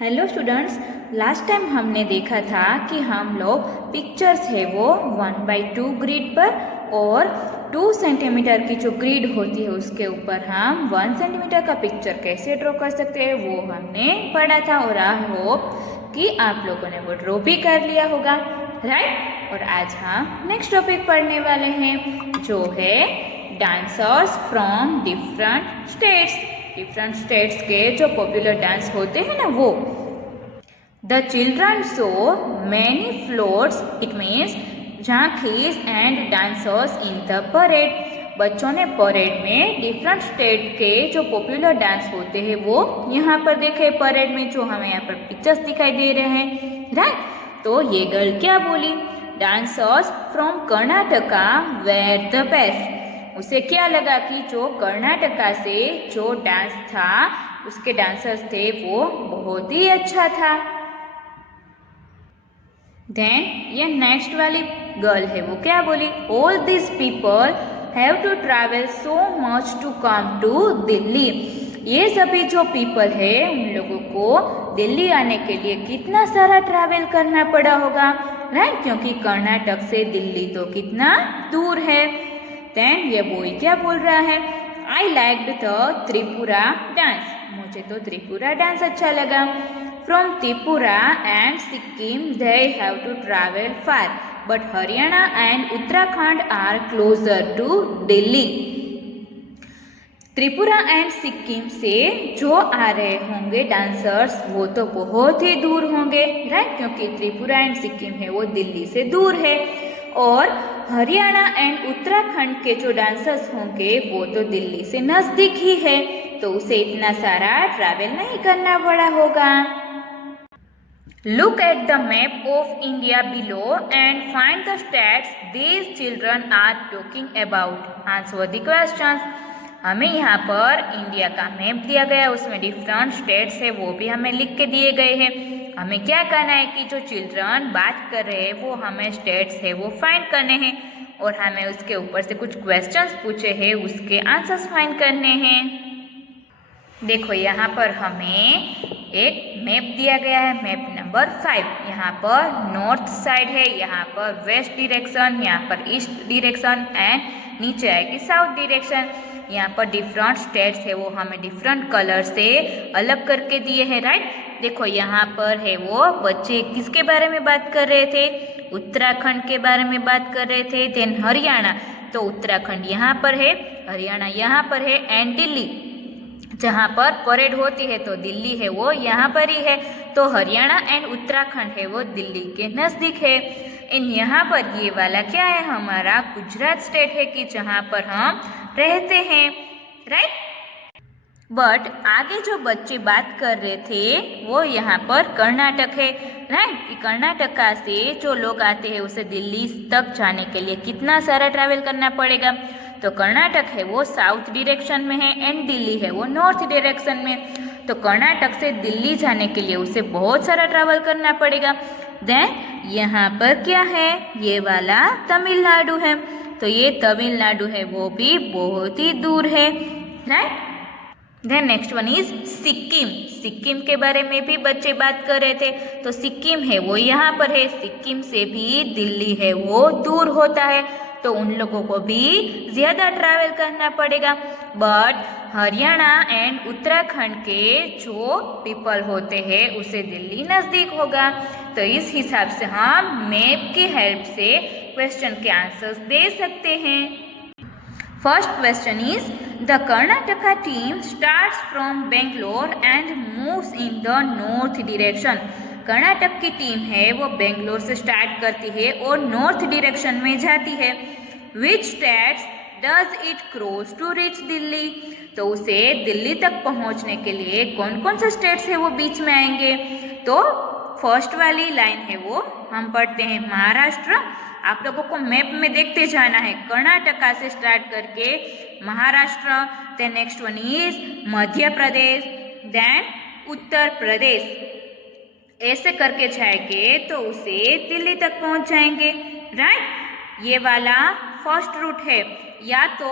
Hello students, last time हमने देखा था कि हम लोग पिक्चर्स है वो 1/2 ग्रिड पर और 2 सेंटीमीटर की जो ग्रिड होती है उसके ऊपर हम 1 सेंटीमीटर का पिक्चर कैसे ड्रॉ कर सकते हैं वो हमने पढ़ा था। और आई होप कि आप लोगों ने वो ड्रॉ भी कर लिया होगा, राइट। और आज हम नेक्स्ट टॉपिक पढ़ने वाले हैं जो है डांसर्स फ्रॉम डिफरेंट स्टेट्स के जो पॉपुलर डांस होते हैं ना वो। The children show many floats, it means झांकीज and dancers in the parade. बच्चों ने परेड में डिफरेंट स्टेट के जो पॉपुलर डांस होते हैं वो यहाँ पर देखे परेड में, जो हमें यहाँ पर पिक्चर्स दिखाई दे रहे हैं, राइट। तो ये गर्ल क्या बोली? Dancers from Karnataka were the best. उसे क्या लगा कि जो कर्नाटका से जो डांस था उसके डांसर्स थे वो बहुत ही अच्छा था। देन ये नेक्स्ट वाली गर्ल है वो क्या बोली? All this people have to travel so much to come to Delhi. ये सभी जो पीपल है उन लोगों को दिल्ली आने के लिए कितना सारा ट्रैवल करना पड़ा होगा, राइट, क्योंकि कर्नाटक से दिल्ली तो कितना दूर है। देन ये बॉय क्या बोल रहा है? I liked the Tripura dance. मुझे तो त्रिपुरा डांस अच्छा लगा। From Tripura and Sikkim they have to travel far, but Haryana and Uttarakhand are closer to Delhi. Tripura and Sikkim से जो आ रहे होंगे डांसर्स वो तो बहुत ही दूर होंगे, राइट, क्योंकि त्रिपुरा एंड सिक्किम है वो दिल्ली से दूर है। और हरियाणा एंड उत्तराखंड के जो डांसर्स होंगे वो तो दिल्ली से नजदीक ही है, तो उसे इतना सारा ट्रैवल नहीं करना पड़ा होगा। Look at the map of India below and find the states these children are talking about. Answer the questions. हमें यहाँ पर इंडिया का मैप दिया गया, उसमें डिफरेंट स्टेट्स है वो भी हमें लिख के दिए गए हैं। हमें क्या करना है कि जो चिल्ड्रन बात कर रहे हैं वो हमें स्टेट्स है वो फाइंड करने हैं और हमें उसके ऊपर से कुछ क्वेश्चंस पूछे हैं उसके आंसर्स फाइंड करने हैं। देखो यहाँ पर हमें एक मैप दिया गया है, मैप नंबर 5। यहाँ पर नॉर्थ साइड है, यहाँ पर वेस्ट डायरेक्शन, यहाँ पर ईस्ट डायरेक्शन एंड नीचे आएगी साउथ डायरेक्शन। यहाँ पर डिफरेंट स्टेट्स है वो हमें डिफरेंट कलर से अलग करके दिए हैं, राइट। देखो यहाँ पर है वो बच्चे किसके बारे में बात कर रहे थे? उत्तराखंड के बारे में बात कर रहे थे। देन हरियाणा, तो उत्तराखंड यहाँ पर है, हरियाणा यहाँ पर है एंड दिल्ली जहाँ पर परेड होती है तो दिल्ली है वो यहाँ पर ही है। तो हरियाणा एंड उत्तराखंड है वो दिल्ली के नज़दीक है। इन यहाँ पर ये वाला क्या है? हमारा गुजरात स्टेट है कि जहाँ पर हम रहते हैं, राइट। बट आगे जो बच्चे बात कर रहे थे वो यहाँ पर कर्नाटक है, राइट। कर्नाटका से जो लोग आते हैं उसे दिल्ली तक जाने के लिए कितना सारा ट्रैवल करना पड़ेगा? तो कर्नाटक है वो साउथ डायरेक्शन में है एंड दिल्ली है वो नॉर्थ डायरेक्शन में। तो कर्नाटक से दिल्ली जाने के लिए उसे बहुत सारा ट्रैवल करना पड़ेगा। देन यहाँ पर क्या है? ये वाला तमिलनाडु है, तो ये तमिलनाडु है वो भी बहुत ही दूर है, right. Then next one is Sikkim. Sikkim के बारे में भी बच्चे बात कर रहे थे, तो सिक्किम है वो यहाँ पर है। सिक्किम से भी दिल्ली है वो दूर होता है, तो उन लोगों को भी ज़्यादा ट्रैवल करना पड़ेगा। बट हरियाणा एंड उत्तराखंड के जो पीपल होते हैं उसे दिल्ली नज़दीक होगा। तो इस हिसाब से हम मैप की हेल्प से क्वेश्चन के आंसर्स दे सकते हैं। First question is the Karnataka team starts from Bangalore and moves in the north direction. Karnataka की टीम है वो बेंगलोर से स्टार्ट करती है और नॉर्थ डायरेक्शन में जाती है। Which states does it cross to reach Delhi? तो उसे दिल्ली तक पहुंचने के लिए कौन कौन सा स्टेट्स है वो बीच में आएंगे? तो फर्स्ट वाली लाइन है वो हम पढ़ते हैं महाराष्ट्र। आप लोगों को मैप में देखते जाना है, कर्नाटका से स्टार्ट करके Maharashtra, then next one is Madhya Pradesh, then Uttar Pradesh, ऐसे करके जाएंगे तो उसे दिल्ली तक पहुंच जाएंगे, राइट। ये वाला फर्स्ट रूट है। या तो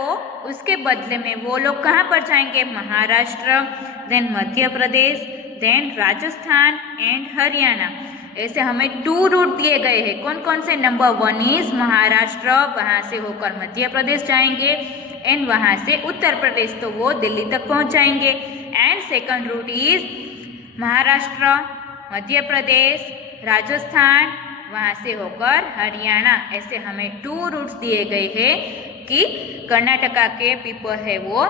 उसके बदले में वो लोग कहाँ पर जाएंगे? Maharashtra, then Madhya Pradesh, then Rajasthan and Haryana. ऐसे हमें 2 रूट दिए गए हैं। कौन कौन से? नंबर 1 इज महाराष्ट्र, वहाँ से होकर मध्य प्रदेश जाएंगे, एंड वहाँ से उत्तर प्रदेश, तो वो दिल्ली तक पहुँच जाएंगे। And second route is Maharashtra, Madhya Pradesh, Rajasthan, वहाँ से होकर हरियाणा। ऐसे हमें 2 रूट्स दिए गए हैं कि कर्नाटका के पीपल है वो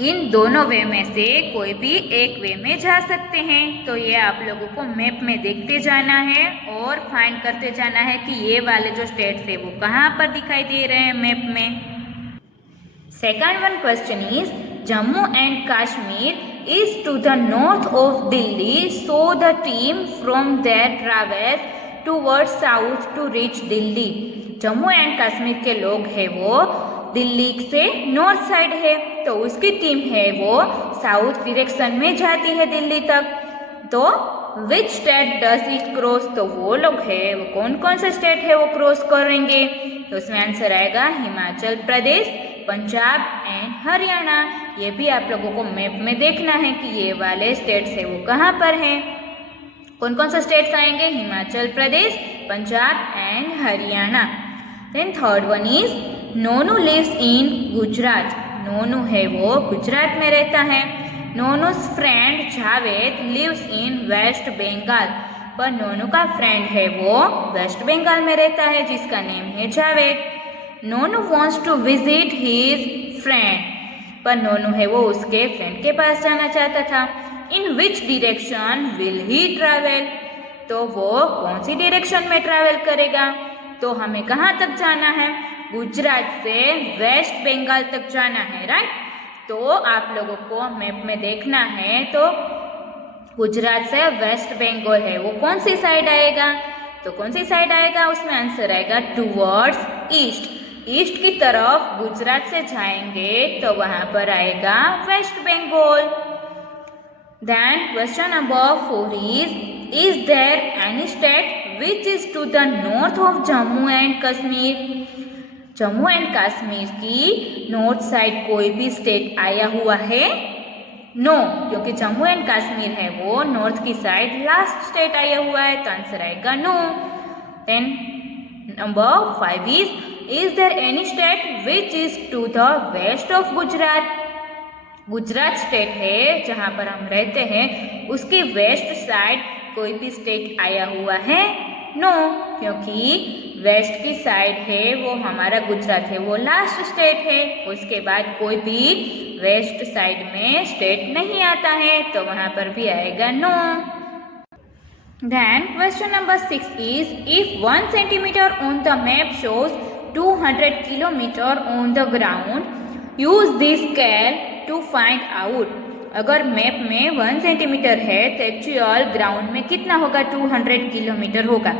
इन दोनों वे में से कोई भी एक वे में जा सकते हैं। तो ये आप लोगों को मैप में देखते जाना है और फाइंड करते जाना है कि ये वाले जो स्टेट्स है वो कहाँ पर दिखाई दे रहे हैं मैप में। Second one question is Jammu and Kashmir is to the north of Delhi, so the team from there travels towards south to reach Delhi. Jammu and Kashmir के लोग हैं वो दिल्ली से नॉर्थ साइड है, तो उसकी टीम है वो साउथ डायरेक्शन में जाती है दिल्ली तक। तो which state does it cross? तो वो लोग है वो कौन कौन से स्टेट है वो क्रॉस करेंगे? तो उसमें आंसर आएगा हिमाचल प्रदेश, पंजाब एंड हरियाणा। ये भी आप लोगों को मैप में देखना है कि ये वाले स्टेट्स है वो कहाँ पर हैं। कौन कौन से स्टेट्स आएंगे? Himachal Pradesh, Punjab and Haryana. Then third one is Nonu lives in Gujarat. Nonu है वो गुजरात में रहता है। Nonu's friend Javed lives in west Bengal. पर नोनू का फ्रेंड है वो वेस्ट बंगाल में रहता है जिसका नेम है Javed. Nonu wants to visit his friend. पर नोनू है वो उसके फ्रेंड के पास जाना चाहता था। In which direction will he travel? तो वो कौन सी डिरेक्शन में ट्रैवल करेगा? तो हमें कहाँ तक जाना है? गुजरात से वेस्ट बंगाल तक जाना है, राइट। तो आप लोगों को मैप में देखना है तो गुजरात से वेस्ट बंगाल है वो कौन सी साइड आएगा? तो कौन सी साइड आएगा? उसमें आंसर आएगा टूवर्ड्स ईस्ट। ईस्ट की तरफ गुजरात से जाएंगे तो वहां पर आएगा West Bengal. Then question number 4 is there any state which is to the north of Jammu and Kashmir? Jammu and Kashmir की नॉर्थ साइड कोई भी स्टेट आया हुआ है? नो, क्योंकि जम्मू एंड कश्मीर है वो नॉर्थ की साइड लास्ट स्टेट आया हुआ है, तो आंसर आएगा no. Then number 5 is there any state which is to the west of Gujarat? Gujarat state है जहाँ पर हम रहते हैं उसकी वेस्ट साइड कोई भी स्टेट आया हुआ है? नो, क्योंकि वेस्ट की साइड है वो हमारा गुजरात है वो लास्ट स्टेट है, उसके बाद कोई भी वेस्ट साइड में स्टेट नहीं आता है, तो वहाँ पर भी आएगा no. Then question number 6 is if 1 centimeter on the map shows 200 kilometer on the ground, use this scale to find out. अगर मैप में 1 सेंटीमीटर है तो एक्चुअल ग्राउंड में कितना होगा? 200 किलोमीटर होगा।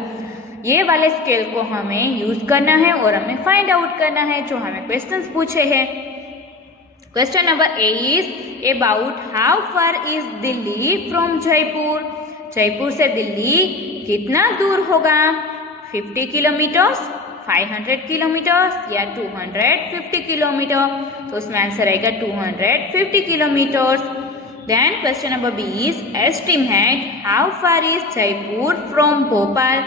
ये वाले स्केल को हमें यूज करना है और हमें फाइंड आउट करना है जो हमें क्वेश्चंस पूछे हैं। Question number 8 is about how far is Delhi from Jaipur? Jaipur से दिल्ली कितना दूर होगा? 50 किलोमीटर्स, 500 किलोमीटर्स या 250 किलोमीटर? तो उसमें आंसर आएगा 250 kilometres. Then question number 20 estimate how far is Jaipur from Bhopal?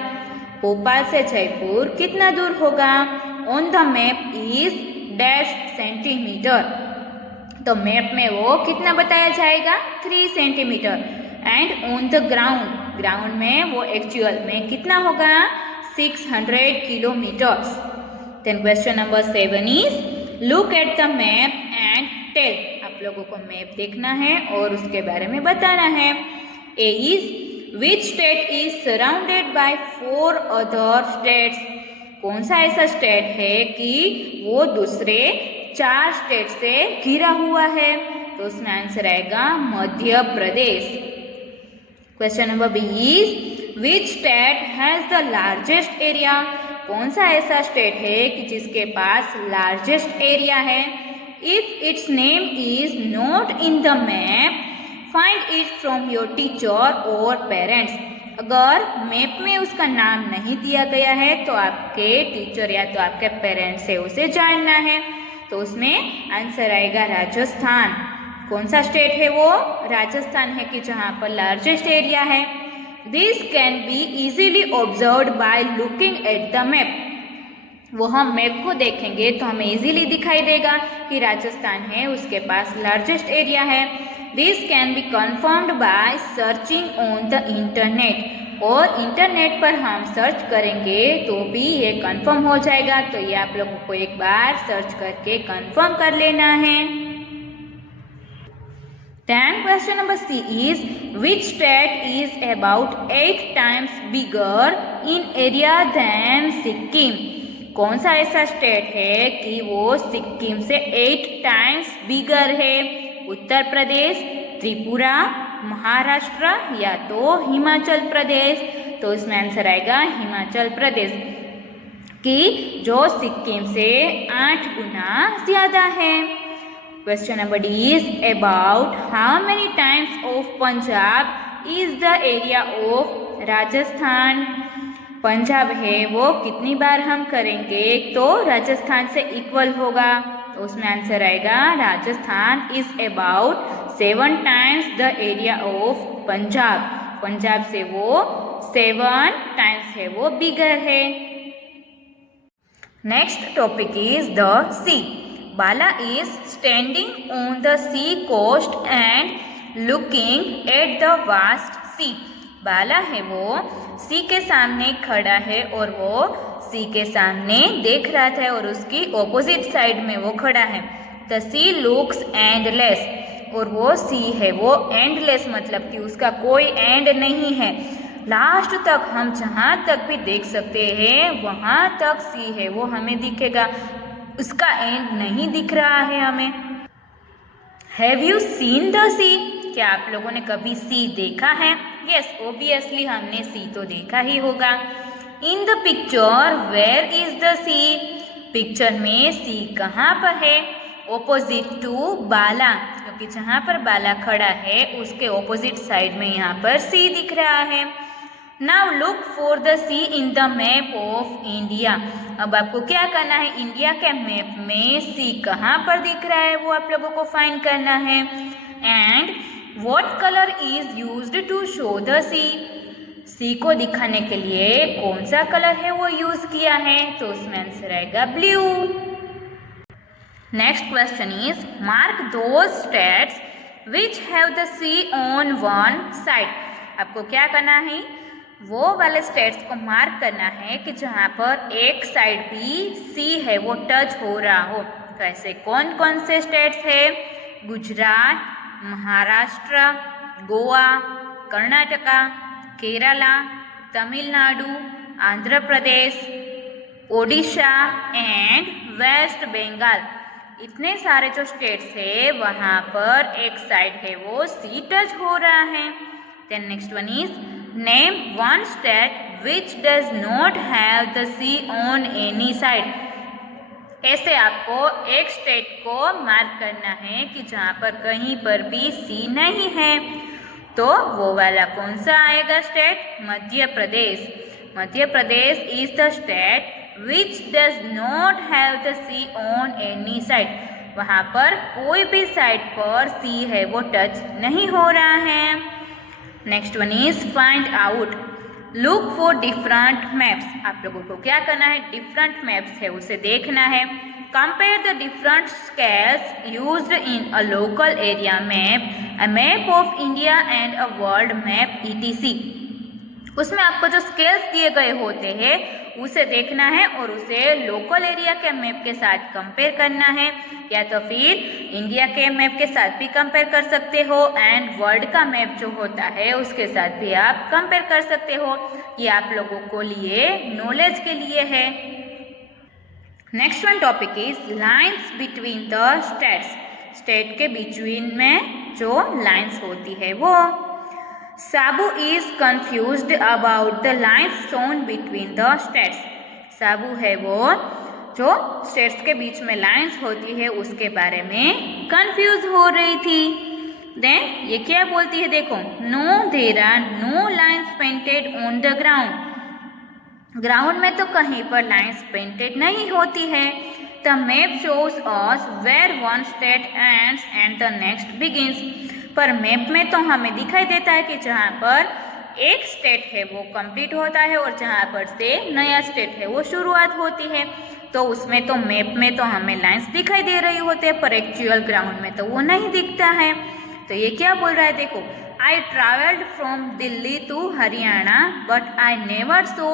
Bhopal से जयपुर कितना दूर होगा? On the map is dash centimetre. तो मैप में वो कितना बताया जाएगा? 3 centimetre. And on the ground, ground में वो एक्चुअल में कितना होगा? 600 kilometres. Then question number 7 is look at the map and tell. आप लोगों को मैप देखना है और उसके बारे में बताना है। A is which state is surrounded by 4 other states? कौन सा ऐसा स्टेट है कि वो दूसरे 4 स्टेट से घिरा हुआ है? तो उसमें आंसर आएगा Madhya Pradesh. Question number B is which state has the largest area? कौन सा ऐसा स्टेट है कि जिसके पास लार्जेस्ट एरिया है? If its name is not in the map, find it from your teacher और पेरेंट्स। अगर मैप में उसका नाम नहीं दिया गया है तो आपके टीचर या तो आपके पेरेंट्स से उसे जानना है। तो उसमें आंसर आएगा राजस्थान। कौन सा स्टेट है वो? राजस्थान है कि जहाँ पर लार्जेस्ट एरिया है। This can be easily observed by looking at the map. वो हम मैप को देखेंगे तो हमें इजीली दिखाई देगा कि राजस्थान है, उसके पास लार्जेस्ट एरिया है। This can be confirmed by searching on the internet. और इंटरनेट पर हम सर्च करेंगे तो भी ये कंफर्म हो जाएगा। तो ये आप लोगों को एक बार सर्च करके कंफर्म कर लेना है। Then question number C is which state is about 8 times bigger in area than Sikkim? कौन सा ऐसा स्टेट है कि वो सिक्किम से 8 टाइम्स बिगर है? उत्तर प्रदेश, त्रिपुरा, महाराष्ट्र या तो हिमाचल प्रदेश। तो इसमें आंसर आएगा हिमाचल प्रदेश कि जो सिक्किम से 8 गुना ज्यादा है। Question number D is about how many times of Punjab is the area of Rajasthan. Punjab है वो कितनी बार हम करेंगे तो राजस्थान से इक्वल होगा। तो उसमें आंसर आएगा Rajasthan is about 7 times the area of Punjab. Punjab से वो 7 टाइम्स है वो बिगर है। Next topic is the sea. Bala is standing on the sea coast and looking at the vast sea. Bala है वो सी के सामने खड़ा है और वो सी के सामने देख रहा था और उसकी ऑपोजिट साइड में वो खड़ा है। The sea looks endless. और वो सी है वो एंडलेस मतलब कि उसका कोई एंड नहीं है। लास्ट तक हम जहाँ तक भी देख सकते हैं वहाँ तक सी है वो हमें दिखेगा, उसका एंड नहीं दिख रहा है हमें। हैव यू सीन द सी? क्या आप लोगों ने कभी सी देखा है? यस, ओबियसली हमने सी तो देखा ही होगा। In the picture where is the sea? Picture में सी कहाँ पर है? ओपोजिट टू बाला, क्योंकि जहाँ पर बाला खड़ा है उसके ओपोजिट साइड में यहाँ पर सी दिख रहा है। Now look for the sea in the map of India. अब आपको क्या करना है? इंडिया के मैप में सी कहाँ पर दिख रहा है वो आप लोगों को फाइंड करना है। And what colour is used to show the sea? Sea को दिखाने के लिए कौन सा कलर है वो यूज किया है? तो उसमें आंसर आएगा blue. Next question is mark those states which have the sea on one side. आपको क्या करना है? वो वाले स्टेट्स को मार्क करना है कि जहाँ पर एक साइड भी सी है वो टच हो रहा हो। तो ऐसे कौन कौन से स्टेट्स है? Gujarat, Maharashtra, Goa, Karnataka, Kerala, Tamil Nadu, Andhra Pradesh, Odisha and waste Bengal. इतने सारे जो स्टेट्स है वहाँ पर एक साइड है वो सी टच हो रहा है। Then next one is name one state which does not have the sea on any side. ऐसे आपको एक स्टेट को मार्क करना है कि जहाँ पर कहीं पर भी सी नहीं है। तो वो वाला कौन सा आएगा state? Madhya Pradesh. Madhya Pradesh is the state which does not have the sea on any side. वहाँ पर कोई भी साइड पर सी है वो टच नहीं हो रहा है। Next one is find out. Look for different maps. आप लोगों को क्या करना है? डिफरेंट मैप्स है उसे देखना है। Compare the different scales used in a local area map, a map of India and a world map ETC। उसमें आपको जो स्केल्स दिए गए होते हैं उसे देखना है और उसे लोकल एरिया के मैप के साथ कंपेयर करना है, या तो फिर इंडिया के मैप के साथ भी कंपेयर कर सकते हो एंड वर्ल्ड का मैप जो होता है उसके साथ भी आप कंपेयर कर सकते हो। ये आप लोगों को लिए नॉलेज के लिए है। Next one topic is lines between the states. State के बिटवीन में जो लाइन्स होती है वो। Sabu is confused about the lines shown between the states. Sabu है वो जो स्टेट्स के बीच में लाइन्स होती है उसके बारे में कंफ्यूज हो रही थी। देन ये क्या बोलती है देखो, no there are no lines painted on the ground. Ground में तो कहीं पर लाइन्स पेंटेड नहीं होती है। The map shows us where one state ends and the next begins. पर मैप में तो हमें दिखाई देता है कि जहाँ पर एक स्टेट है वो कंप्लीट होता है और जहाँ पर से नया स्टेट है वो शुरुआत होती है। तो उसमें तो मैप में तो हमें लाइंस दिखाई दे रही होती है, पर एक्चुअल ग्राउंड में तो वो नहीं दिखता है। तो ये क्या बोल रहा है, देखो, I travelled from Delhi to Haryana but I never saw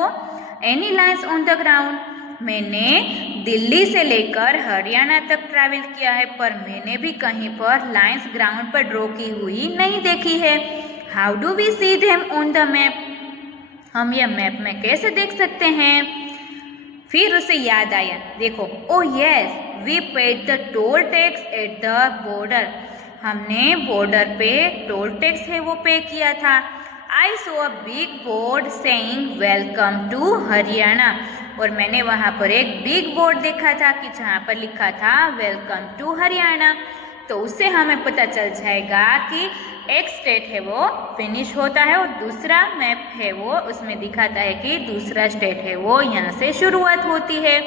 any lines on the ground. मैंने दिल्ली से लेकर हरियाणा तक ट्रैवल किया है, पर मैंने भी कहीं पर लाइंस ग्राउंड पर ड्रॉ की हुई नहीं देखी है। How do we see them on the map? हम ये मैप में कैसे देख सकते हैं? फिर उसे याद आया, देखो, oh yes, we paid the toll tax at the border. हमने बॉर्डर पे टोल टैक्स है वो पे किया था। I saw a big board saying welcome to Haryana. और मैंने वहाँ पर एक बिग बोर्ड देखा था कि जहाँ पर लिखा था वेलकम टू हरियाणा। तो उससे हमें पता चल जाएगा कि एक स्टेट है वो फिनिश होता है और दूसरा मैप है वो उसमें दिखाता है कि दूसरा स्टेट है वो यहाँ से शुरुआत होती है,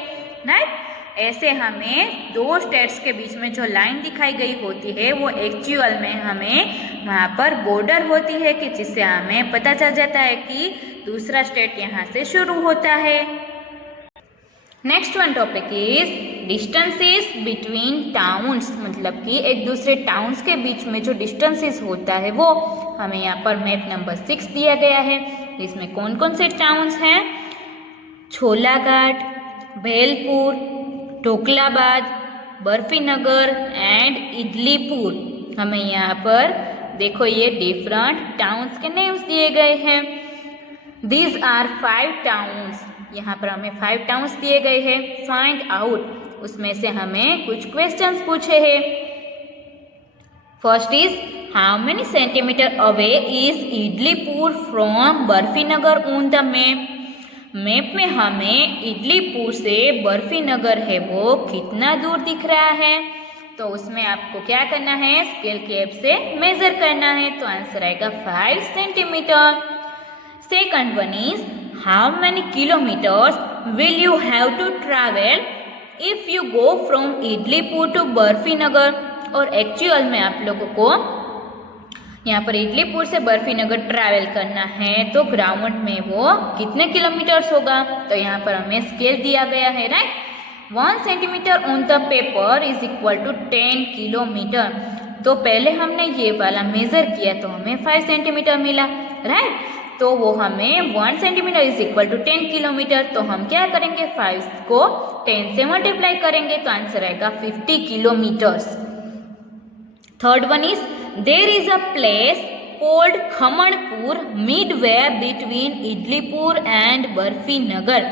राइट। ऐसे हमें दो स्टेट्स के बीच में जो लाइन दिखाई गई होती है वो एक्चुअल में हमें वहाँ पर बॉर्डर होती है कि जिससे हमें पता चल जाता है कि दूसरा स्टेट यहाँ से शुरू होता है। Next one topic is distances between towns, मतलब कि एक दूसरे टाउन्स के बीच में जो डिस्टेंसेस होता है वो हमें यहाँ पर मैप नंबर 6 दिया गया है। इसमें कौन कौन से टाउन्स हैं? छोलाघाट, भेलपुर, ढोकलाबाद, बर्फीनगर एंड इडलीपुर। हमें यहाँ पर देखो ये डिफरेंट टाउन्स के नेम्स दिए गए हैं। These are 5 towns. यहाँ पर हमें 5 टाउन्स दिए गए हैं। फाइंड आउट, उसमें से हमें कुछ क्वेश्चंस पूछे हैं। First is how many centimetre away is Idlipur from Barfinagar on the map. Map में हमें इडलीपुर से बर्फीनगर है वो कितना दूर दिख रहा है। तो उसमें आपको क्या करना है, स्केल की हेल्प से मेजर करना है। तो आंसर आएगा 5 centimetre. Second one is how many kilometres will you have to travel if you go from Idlipur to Barfinagar. और एक्चुअल में आप लोगों को यहाँ पर इडलीपुर से बर्फीनगर ट्रैवल करना है तो ग्राउंड में वो कितने किलोमीटर्स होगा। तो यहाँ पर हमें स्केल दिया गया है, right. 1 centimetre on the paper is equal to 10 kilometre. तो पहले हमने ये वाला मेजर किया तो हमें 5 सेंटीमीटर मिला, राइट। तो वो हमें 1 centimetre is equal to 10 kilometre. तो हम क्या करेंगे, 5 को 10 से मल्टीप्लाई करेंगे तो आंसर आएगा 50 kilometres. Third one is there is a place called Khamanpur midway between Idlipur and Barfinagar.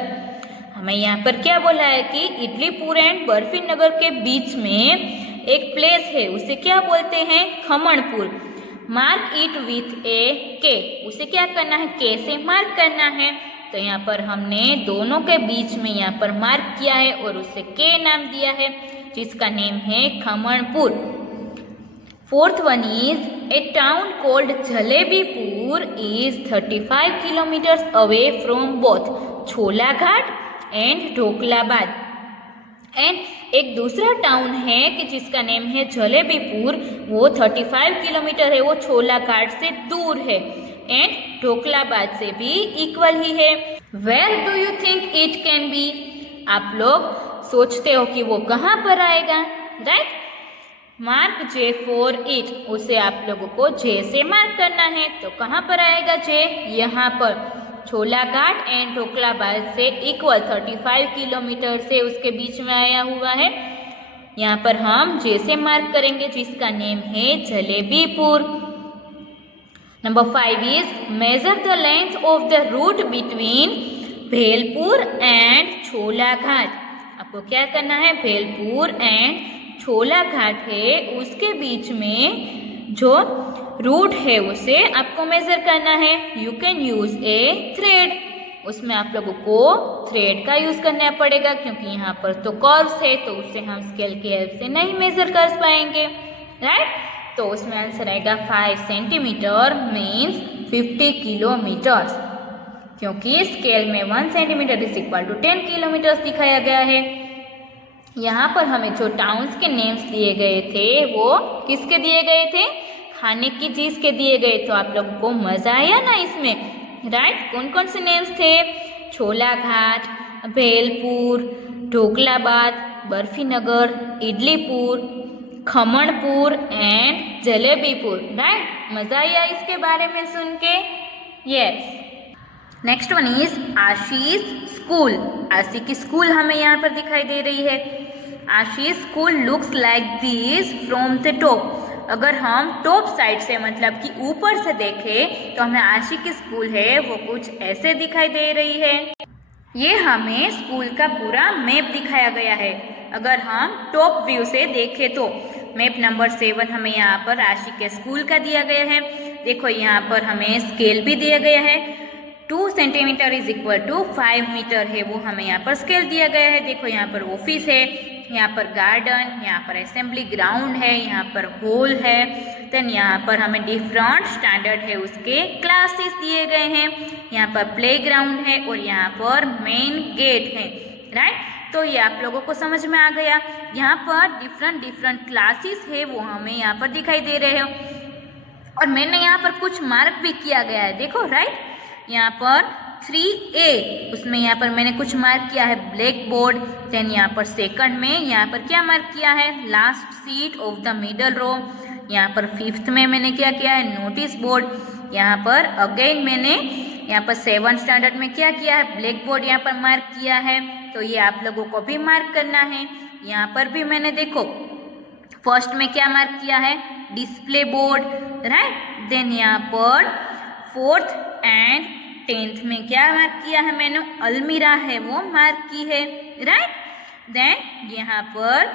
हमें यहाँ पर क्या बोला है कि इडलीपुर एंड बर्फीनगर के बीच में एक प्लेस है, उसे क्या बोलते हैं, खमणपुर। मार्क इट विथ ए के, उसे क्या करना है, के से मार्क करना है। तो यहाँ पर हमने दोनों के बीच में यहाँ पर मार्क किया है और उसे के नाम दिया है जिसका नेम है Khamanpur. Fourth one is a town called Jalebipur is 35 kilometres away from both Cholaghat and Dhoklabad. And एक दूसरा टाउन है कि जिसका नेम है जलेबीपुर, वो 35 किलोमीटर है, वो छोलाघाट से दूर है एंड ढोकलाबाद से भी इक्वल ही है। Where do you think it can be? आप लोग सोचते हो कि वो कहाँ पर आएगा, right. Mark J for it, उसे आप लोगों को जे से मार्क करना है। तो कहाँ पर आएगा जे, यहाँ पर छोलाघाट एंड ढोकलाबाद से इक्वल 35 किलोमीटर से उसके बीच में आया हुआ है। यहाँ पर हम जे से मार्क करेंगे जिसका नेम है Jalebipur. Number 5 is measure the length of the route between Bhelpur and Cholaghat. आपको क्या करना है, भेलपुर एंड छोलाघाट है उसके बीच में जो रूट है उसे आपको मेजर करना है। You can use A thread, उसमें आप लोगों को थ्रेड का यूज करना पड़ेगा क्योंकि यहाँ पर तो कर्व्स है तो उससे हम स्केल की हेल्प से नहीं मेजर कर पाएंगे, राइट। तो उसमें आंसर आएगा 5 सेंटीमीटर मीन्स 50 किलोमीटर्स, क्योंकि स्केल में 1 centimetre is equal to 10 kilometres दिखाया गया है। यहाँ पर हमें जो टाउन्स के नेम्स दिए गए थे वो किसके दिए गए थे? खाने की चीज़ के दिए गए। तो आप लोगों को मज़ा आया ना इसमें, राइट? कौन कौन से नेम्स थे? छोला घाट, भेलपुर, ढोकलाबाद, बर्फीनगर, इडलीपुर, खमणपुर एंड जलेबीपुर, राइट? मज़ा आया इसके बारे में सुन के? Yes. Next one is Ashish school. आशी की स्कूल हमें यहाँ पर दिखाई दे रही है। Ashish school looks like this from the top. अगर हम टॉप साइड से मतलब कि ऊपर से देखें तो हमें आशी की स्कूल है वो कुछ ऐसे दिखाई दे रही है। ये हमें स्कूल का पूरा मैप दिखाया गया है। अगर हम टॉप व्यू से देखें तो मैप नंबर 7 हमें यहाँ पर आशी के स्कूल का दिया गया है। देखो यहाँ पर हमें स्केल भी दिया गया है। 2 centimetre is equal to 5 metre है वो हमें यहाँ पर स्केल दिया गया है। देखो यहाँ पर ऑफिस है, यहाँ पर गार्डन, यहाँ पर असेंबली ग्राउंड है, यहाँ पर हॉल है। देन यहाँ पर हमें डिफरेंट स्टैंडर्ड है उसके क्लासेस दिए गए हैं। यहाँ पर प्ले ग्राउंड है और यहाँ पर मेन गेट है, राइट? तो ये आप लोगों को समझ में आ गया। यहाँ पर डिफरेंट क्लासेस है वो हमें यहाँ पर दिखाई दे रहे हो और मैंने यहाँ पर कुछ मार्क भी किया गया है। देखो, राइट? यहाँ पर 3A उसमें यहाँ पर मैंने कुछ मार्क किया है ब्लैक बोर्ड। देन यहाँ पर सेकंड में यहाँ पर क्या मार्क किया है? Last seat of the middle row. यहाँ पर 5th में मैंने क्या किया है? Notice board. यहाँ पर अगेन मैंने यहाँ पर 7th स्टैंडर्ड में क्या किया है? ब्लैक बोर्ड यहाँ पर मार्क किया है। तो ये आप लोगों को भी मार्क करना है। यहाँ पर भी मैंने देखो फर्स्ट में क्या मार्क किया है? Display board, right? देन यहाँ पर 4th एंड 10th में क्या मार्क किया है मैंने? अलमीरा है वो मार्क की है, राइट? देन यहाँ पर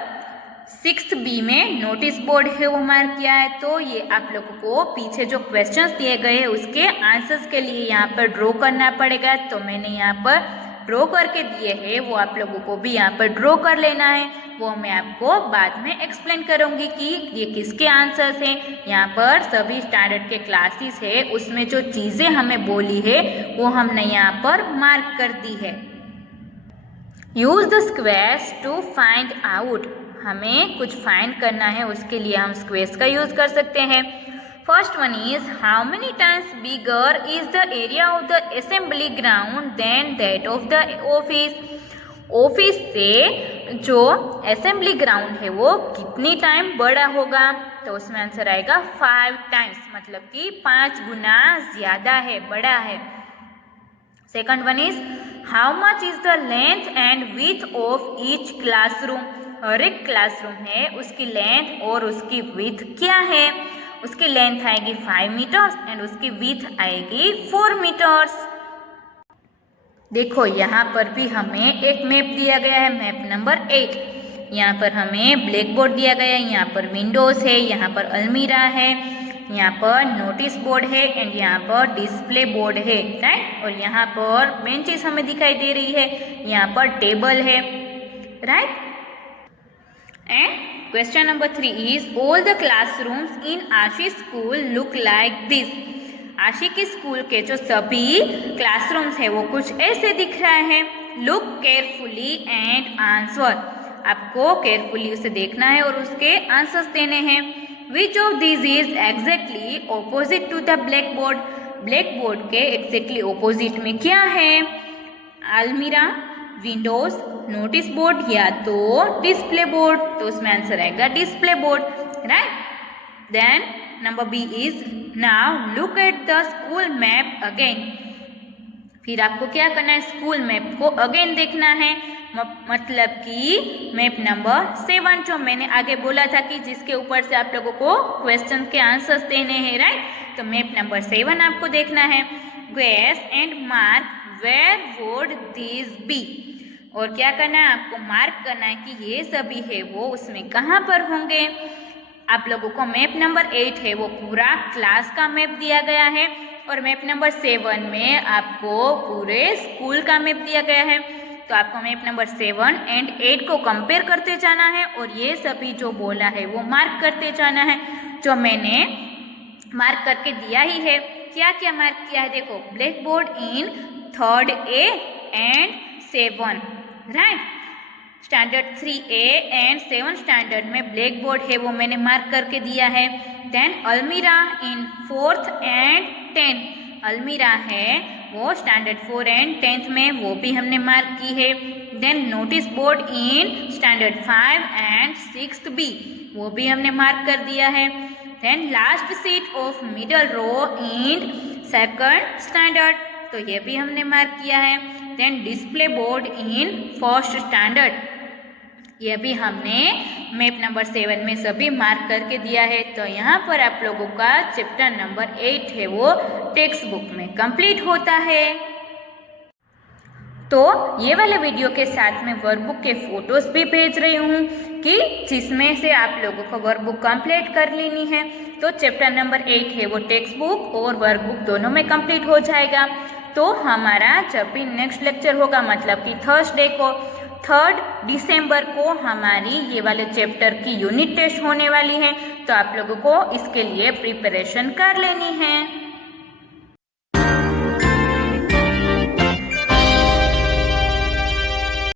6th B में नोटिस बोर्ड है वो मार्क किया है। तो ये आप लोगों को पीछे जो क्वेश्चंस दिए गए हैं उसके आंसर्स के लिए यहाँ पर ड्रॉ करना पड़ेगा। तो मैंने यहाँ पर ड्रॉ करके दिए हैं, वो आप लोगों को भी यहाँ पर ड्रॉ कर लेना है। वो मैं आपको बाद में एक्सप्लेन करूँगी कि ये किसके आंसर्स हैं। यहाँ पर सभी स्टैंडर्ड के क्लासेस है, उसमें जो चीज़ें हमें बोली है वो हमने यहाँ पर मार्क कर दी है। Use the squares to find out. हमें कुछ फाइंड करना है, उसके लिए हम स्क्वेयर्स का यूज कर सकते हैं। First one is how many times bigger is the area of the assembly ground then that of the office. Office से जो असेंबली ग्राउंड है वो कितनी टाइम बड़ा होगा? तो उसमें आंसर आएगा 5 टाइम्स, मतलब कि 5 गुना ज्यादा है, बड़ा है। Second one is how much is the length and width of each classroom. हर एक क्लासरूम है उसकी लेंथ और उसकी विड्थ क्या है? उसकी लेंथ आएगी 5 मीटर्स एंड उसकी विड्थ आएगी 4 मीटर्स। देखो यहाँ पर भी हमें एक मैप दिया गया है, मैप नंबर 8। यहाँ पर हमें ब्लैक बोर्ड दिया गया है, यहाँ पर विंडोज है, यहाँ पर अलमीरा है, यहाँ पर नोटिस बोर्ड है एंड यहाँ पर डिस्प्ले बोर्ड है, राइट? और यहाँ पर बेंचेस हमें दिखाई दे रही है, यहाँ पर टेबल है, right? And question number 3 is all the classrooms in Ashi school look like this. आशी की स्कूल के जो सभी क्लासरूम्स है वो कुछ ऐसे दिख रहा है। Look carefully and answer. आपको केयरफुली उसे देखना है और उसके आंसर्स देने हैं। Which of this is exactly opposite to the black board. Black board के एग्जैक्टली ऑपोजिट में क्या है? अलमीरा, विंडोज, नोटिस बोर्ड या तो डिस्प्ले बोर्ड। तो उसमें आंसर आएगा display board, right? Then number B is now look at the school map again. फिर आपको क्या करना है? स्कूल मैप को अगेन देखना है, मतलब कि मैप नंबर 7 जो मैंने आगे बोला था कि जिसके ऊपर से आप लोगों को क्वेश्चन के आंसर्स देने हैं, राइट? तो मैप नंबर 7 आपको देखना है। Guess and mark where would this be. और क्या करना है? आपको मार्क करना है कि ये सभी है वो उसमें कहाँ पर होंगे। आप लोगों को मैप नंबर 8 है वो पूरा क्लास का मैप दिया गया है और मैप नंबर 7 में आपको पूरे स्कूल का मैप दिया गया है। तो आपको मैप नंबर 7 एंड 8 को कंपेयर करते जाना है और ये सभी जो बोला है वो मार्क करते जाना है, जो मैंने मार्क करके दिया ही है। क्या क्या मार्क किया है? देखो, black board in 3rd A and 7, right? Standard 3A and 7 standard में ब्लैक बोर्ड है वो मैंने मार्क करके दिया है। देन अलमीरा इन 4th एंड 10th, अलमीरा है वो स्टैंडर्ड 4 एंड 10th में, वो भी हमने मार्क की है। Then notice board in standard 5 and 6th B, वो भी हमने मार्क कर दिया है। Then last seat of middle row in 2nd standard, तो ये भी हमने मार्क किया है। Then display board in 1st standard, ये भी हमने मैप नंबर 7 में सभी मार्क करके दिया है। तो यहाँ पर आप लोगों का चैप्टर नंबर 8 है वो टेक्स्ट बुक में कंप्लीट होता है। तो ये वाले वीडियो के साथ में वर्कबुक के फोटोज भी भेज रही हूँ कि जिसमें से आप लोगों को वर्कबुक कंप्लीट कर लेनी है। तो चैप्टर नंबर 8 है वो टेक्स्ट बुक और वर्कबुक दोनों में कंप्लीट हो जाएगा। तो हमारा जब भी नेक्स्ट लेक्चर होगा, मतलब कि थर्सडे को 3 दिसंबर को हमारी ये वाले चैप्टर की यूनिट टेस्ट होने वाली है। तो आप लोगों को इसके लिए प्रिपरेशन कर लेनी है।